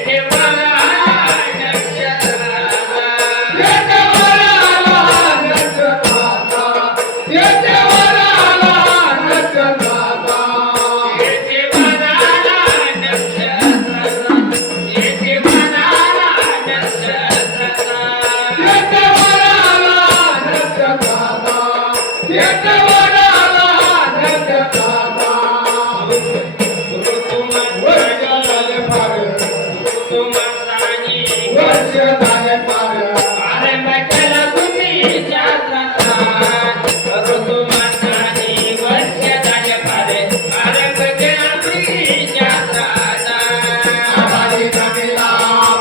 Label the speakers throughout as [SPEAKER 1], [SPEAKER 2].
[SPEAKER 1] येथे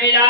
[SPEAKER 1] मिला